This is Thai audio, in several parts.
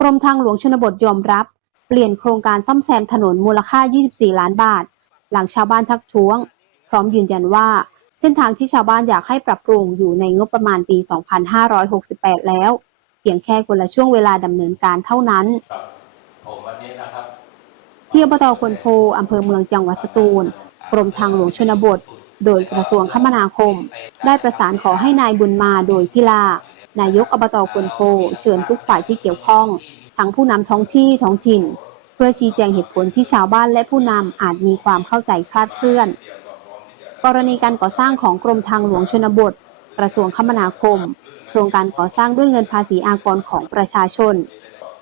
กรมทางหลวงชนบทยอมรับ เปลี่ยนโครงการซ่อมแซมถนนมูลค่า 24 ล้านบาท หลังชาวบ้านทักท้วง พร้อมยืนยันว่า เส้นทางที่ชาวบ้านอยากให้ปรับปรุงอยู่ในงบประมาณปี 2568 แล้ว เพียงแค่คนละช่วงเวลาดำเนินการเท่านั้นที่อบตควนโพอำเภอเมืองจังหวัดสตูล กรมทางหลวงชนบท โดยกระทรวงคมนาคม ได้ประสานขอให้นายบุญมาโดยพิลา นายกอบตควนโพเชิญทุกฝ่ายที่เกี่ยวข้อง ทั้งผู้นำท้องที่ท้องถิ่น เพื่อชี้แจงเหตุผลที่ชาวบ้านและผู้นำอาจมีความเข้าใจคลาดเคลื่อน กรณีการก่อสร้างของกรมทางหลวงชนบท กระทรวงคมนาคม โครงการก่อสร้างด้วยเงินภาษีอากรของประชาชน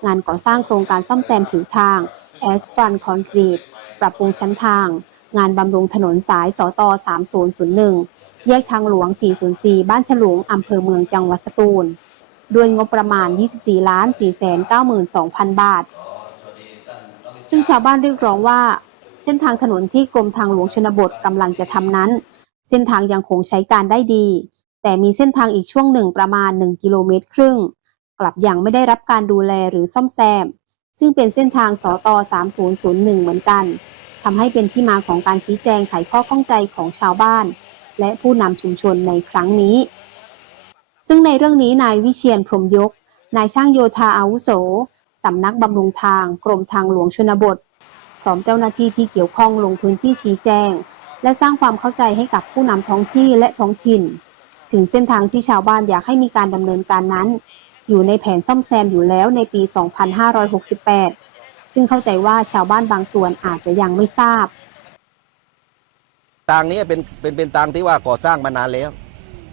งานก่อสร้างโครงการซ่อมแซมผิวทางแอสฟันคอนกรีตปรับปรุงชั้นทาง งานบำรุงถนนสายสต3001 แยกทางหลวง 404 บ้านฉลุง อำเภอเมืองจังหวัดสตูล ด้วยงบประมาณ 24 ล้าน 492,000 บาท ซึ่งชาวบ้านเรียกร้องว่า เส้นทางถนนที่กรมทางหลวงชนบทกำลังจะทำนั้น เส้นทางยังคงใช้การได้ดี แต่มีเส้นทางอีกช่วงหนึ่งประมาณ 1 กิโลเมตรครึ่ง กลับยังไม่ได้รับการดูแลหรือซ่อมแซม ซึ่งเป็นเส้นทางสต3001 เหมือนกันทำให้เป็นที่มาของการชี้แจงไขข้อข้องใจของชาวบ้าน และผู้นำชุมชนในครั้งนี้ ซึ่งในเรื่องนี้นายวิเชียนพรมยก นายช่างโยธาอาวุโสสำนักบำรุงทางกรมทางหลวงชนบท พร้อมเจ้าหน้าที่ที่เกี่ยวข้องลงพื้นที่ชี้แจง และสร้างความเข้าใจให้กับผู้นำท้องที่และท้องถิ่น ถึงเส้นทางที่ชาวบ้านอยากให้มีการดำเนินการนั้น อยู่ในแผนซ่อมแซมอยู่แล้วในปี 2568 ซึ่งเข้าใจว่าชาวบ้านบางส่วนอาจจะยังไม่ทราบ ทางนี้เป็นเป็นเป็นทางที่ว่าก่อสร้างมานานแล้ว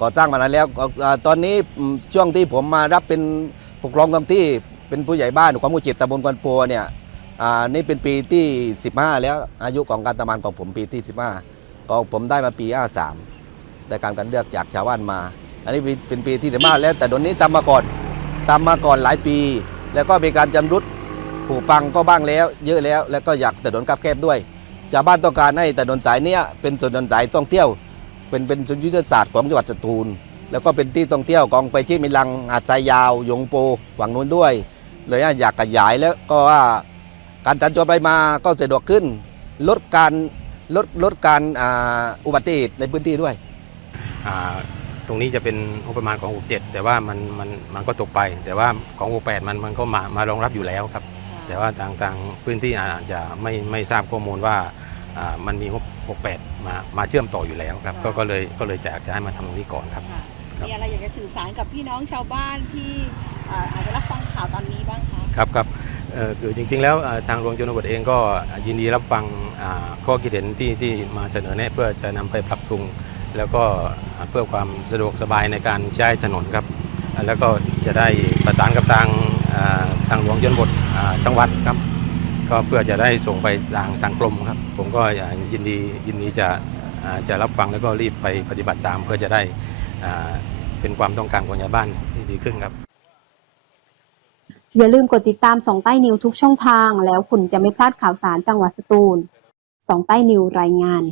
ก่อสร้างมานานแล้วอ่าตอนนี้อืมช่วงที่ผมมารับเป็นปกครองท้องที่เป็นผู้ใหญ่บ้านของหมู่จิตตำบลกวนโพเนี่ยอ่านี่เป็นปีที่ 15 แล้วอายุของการทำงานของผมปีที่ 15ก็ผมได้มาปี 53ได้การกันเลือกจากชาวบ้านมา อันนี้เป็นเป็นปีที่15แล้วแต่ตอนนี้ทำมาก่อนทำมาก่อนหลายปี แล้วก็มีการจำรุดผุปังก็บ้างแล้ว เยอะแล้วแล้วก็อยากแต่ถนนกับแคบด้วย ชาวบ้านต้องการให้ถนนสายนี้เป็นถนนสายท่องเที่ยว เป็นเป็นยุทธศาสตร์ของจังหวัดสตูล แล้วก็เป็นที่ท่องเที่ยวของไปที่มิลังหาดทรายยาวยงโปฝั่งนู้นด้วย เลยอยากขยายแล้วก็ว่าการจัดจรไปมาก็สะดวกขึ้น ลดการลดลดการอ,อุบัติเหตุในพื้นที่ด้วยตรงนี้จะเป็นงบประมาณของ 67 แต่ว่ามันมันมันก็ตกไป แต่ว่าของ 68 มันมันก็มามารองรับอยู่แล้วครับ แต่ว่าทางทางพื้นที่อาจจะไม่ไม่ทราบข้อมูลว่า มันมีงบ68 มามาเชื่อมต่ออยู่แล้วครับ ก็ก็เลยก็เลยจะอยากจะให้มาทำตรงนี้ก่อนครับ ค่ะครับ มีอะไรอยากจะสื่อสารกับพี่น้องชาวบ้านที่อ่าอาจจะรับฟังข่าวตอนนี้บ้างคะ ครับครับเอ่อคือจริงๆแล้วเอ่อทางหลวงชนบทเองก็ยินดีรับฟังอ่าข้อคิดเห็นที่ที่มาเสนอแนะเพื่อจะนำไปปรับปรุง แล้วก็เพื่อความสะดวกสบายในการใช้ถนนครับอ่าแล้วก็จะได้ประสานกับทางอ่าทางหลวงชนบทอ่าจังหวัดครับ ก็เพื่อจะได้ส่งไปทางทางกรมครับ ผมก็ยินดียินดีจะจะรับฟังแล้วก็รีบไปปฏิบัติตาม เพื่อจะได้เป็นความต้องการของชาวบ้านที่ดีขึ้นครับอย่าลืมกดติดตามสองใต้นิวทุกช่องทาง แล้วคุณจะไม่พลาดข่าวสารจังหวัดสตูลสองใต้นิวรายงาน